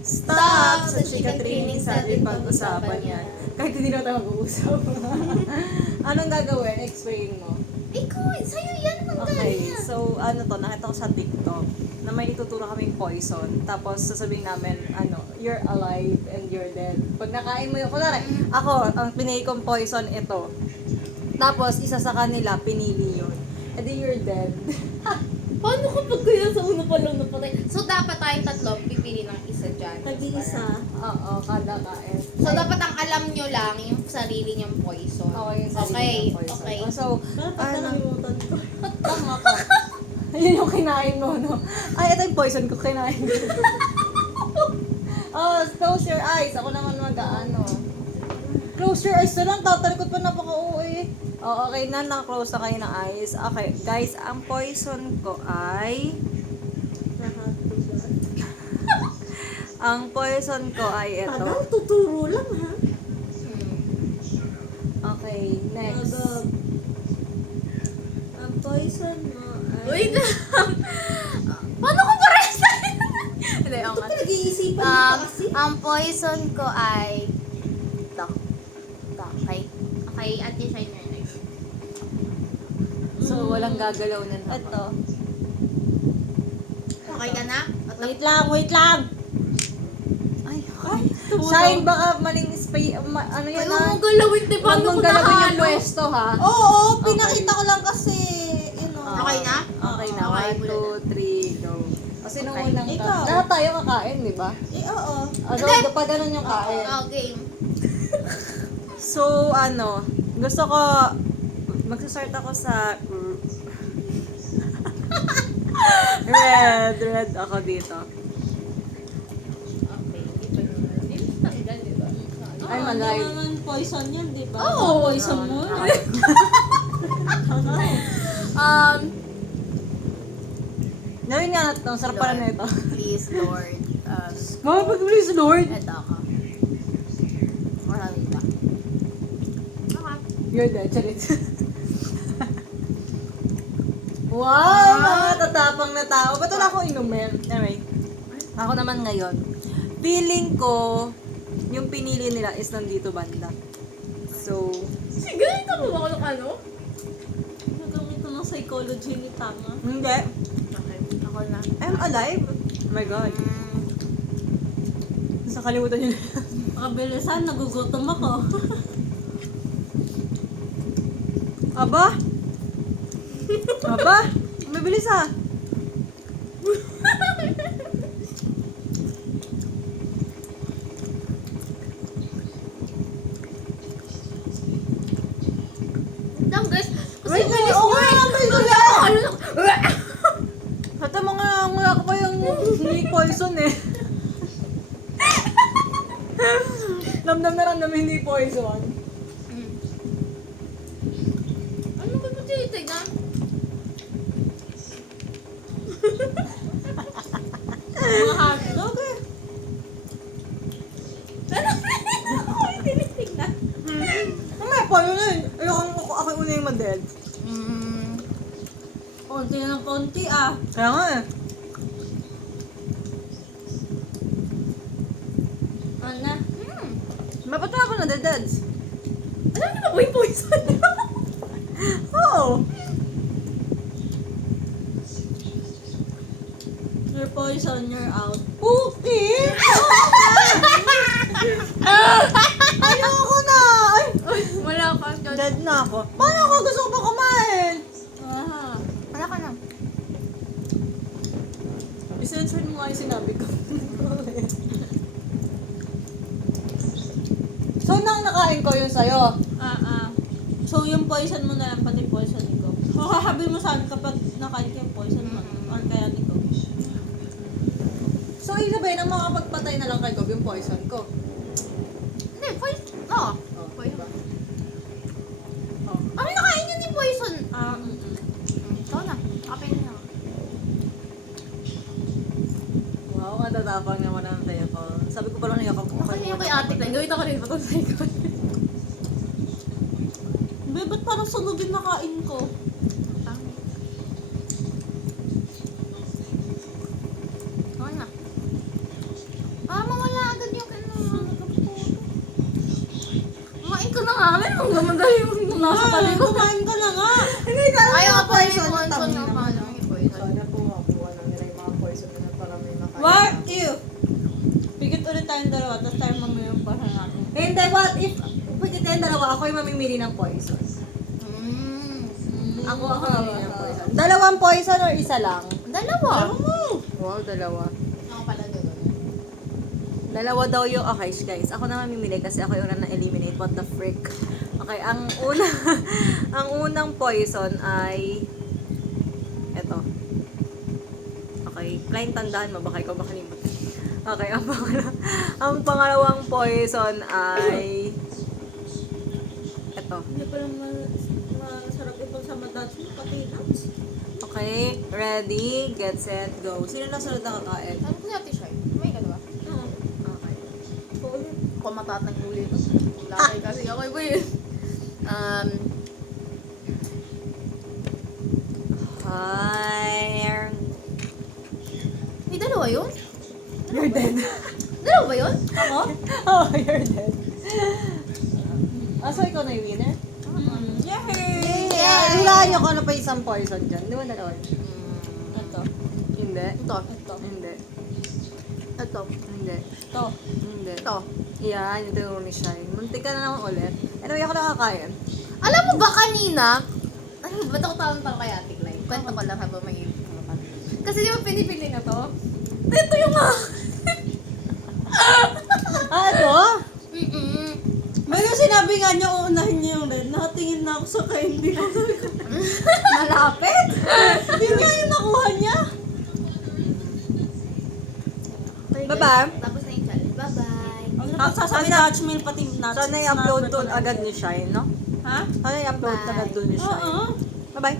Stop! Sa chika training sa ating pag-usapan yan. Kahit hindi na tayo mag-uusap. Anong gagawin? Explain mo. Ikaw, sa'yo yan. Okay, so ano to, nakita ko sa TikTok na may ituturo kaming poison. Tapos sasabihin namin, you're alive and you're dead. Pag nakain mo yun, kunwari, ako, ang pinili kong poison ito. Tapos, isa sa kanila, pinili yun. And then you're dead. Paano kapag kaya sa una pa lang napatay? So, dapat tayong tatlo pipili ng isa dyan. Tag-iisa. Oo, kada kain. So, dapat ang alam nyo lang yung sarili nyong poison. Okay, yung sarili Okay, ng poison. okay. So, Dapat nakalimutan ko. tama ka. Ayun yung kinain mo, no? Ay, ito yung poison ko, kinain ko. Oh, close your eyes. Ako naman mag-ano. Close your eyes na lang. Tatalikot pa napaka-uwi. Oh, okay na. Naka-close na kayo ng eyes. Okay, guys, ang poison ko ay... ang poison ko ay ito. Tagal, tuturo lang ha. Okay, next. Agad. Ang poison mo ay... Wait lang. Paano ko pares Hindi, ako Ito nga. pinag-iisipan mo pa kasi. Ang poison ko ay... Ito. Okay. Okay, Ate Shiner next. So, walang gagalaw na naman. Ito. Okay ka na? Wait lang, wait lang. Ay, Ay, tumulo. Shine, baka maling spray, ano yan Huwag ha? mong galawin, di ba? Huwag Ano mong ko galawin yung nakahalo? pwesto ha? Oo, pinakita ko lang kasi, Okay na? Okay na. Okay, 1, mula 2, 3, go. Kasi nung Okay. unang Ikaw. lahat tayo kakain, di ba? Oo. Also, pa ganun yung kain. Oh, game. So, gusto ko, magsasart ako sa red ako dito. Okay. Hindi tanggal, di ba? Ay, malay. Hindi naman poison yan, di ba? Oo. Poison mo. Gawin nga natin, ang sarap pala na ito. Please, Lord. Mga pag-please, Lord. Ito ako. Marami ba? Okay. You're dead, charit. Wow! Mga tatapang na tao. Ba't wala akong inumin? Anyway, ako naman ngayon. Feeling ko, yung pinili nila is nandito banda. So, Sige, ito mo ba ako ng ano? Nagamit ko ng psychology ni Tama. hindi. Okay, ako na. I'm alive. Oh my God. Sa kalimutan yun. Makabilisan, nagugutom ako. Aba? Aba? Mabilis ah. Lang guys, kasi Wait, bilis oo mo nga, eh. bilis Wala mo. ako, ano lang. Hata mga wala ko pa yung hindi poison eh. Ramdam na ramdam hindi poison. Ano ba ito tinitignan? Mga hotdog eh. Ano ba yung tinitignan? Mamaya pa yun eh. Ayoko ako una yung ma-dead. Konti na ng konti ah. Kaya nga eh. Ana? Mapata ako na deads. Alam niyo ba yung poison? Oo. You're poison, you're out. Okay. Ayoko na. Ay, Wala ka. dead na ako. Paano ako gusto ko pa kumain? Aha. Wala ka na. I-censor mo nga yung sinabi ko. So, nang nakain ko yung sayo. So, yung poison mo na lang, pati poison ko. Hahabil mo sa akin kapag nakain ka yung poison mo. Or kaya ni ko. So, ibig sabihin, ang makapagpatay na lang kay Gob yung poison ko. Hindi, poison. Oo. Oh, Poison. Oh. Ano nakain yun ni poison? Ikaw na. Kapin na. Wow, matatapang naman ang tayo ko. Sabi ko pala niyakap ko. Kasi yung kay ate lang. Gawin ako rin patay ko. Be, ba't parang sunog yung nakain ko? Oo na. Ah, mga Ang gamadali mo nasa tabi ko. Kumain ka na nga. Hindi ka alam Ayaw yung ako yung poison. poison Tangina ng mo. mga yung poison. Sana po makuha lang nila yung mga poison na para may makain. What if? Pigit ulit tayong dalawa, tapos tayo mamiyong pa natin. Hindi, what if pwede tayong dalawa, ako yung mamimili ng poison. Ako mamimili ng poison. Dalawang poison or isa lang? Dalawa. Wow, dalawa. Ako pala doon. Dalawa daw yung, okay guys, ako na mamimili kasi ako yung una na-eliminate. What the frick? Okay, ang ang unang poison ay eto. Okay, client tandaan mo, baka ikaw makalimutan. Okay, ang pangalawang poison ay eto. Hindi pa lang masarap itong sa madats mo, pati nuts. Okay, ready, get set, go. Sino na sunod na kakain? Sabi ko si Ate Shai, may ka diba? Oo. Okay. Paulit. Ako matatang huli ito. Lakay kasi ako iba yun. Hi. May dalawa yun? You're dead. Dalawa ba yun? Ako? Oh, you're dead. So ikaw na yung winner? Yay! Yeah, hulaan niyo kung ano pa isang poison dyan. Di ba dalawa? Ito. Hindi. Ito. Ito. Hindi. Ito. Hindi. Ito. Hindi. Ito. Yan, yung tinuro ni Shine. Muntik ka na naman ulit. Anyway, ako nakakain. Alam mo ba kanina? Ano, ba't ako tawang kay Ate Clay? Kwento ko lang habang may ka. Kasi di ba pinipili na to? Ito yung mga... Ito? Pero sinabi nga niya, uunahin niya yung red. Nakatingin na ako sa candy ko. Sabi ko, Malapit? Hindi niya yung nakuha niya. Bye-bye. Tapos na yung challenge. Bye-bye. Ang napagsasabi na Dutch meal pati nuts. Sana i-upload to agad ni Shine, no? Ha? Sana i-upload Bye. agad to ni Shine. Oo. Bye-bye.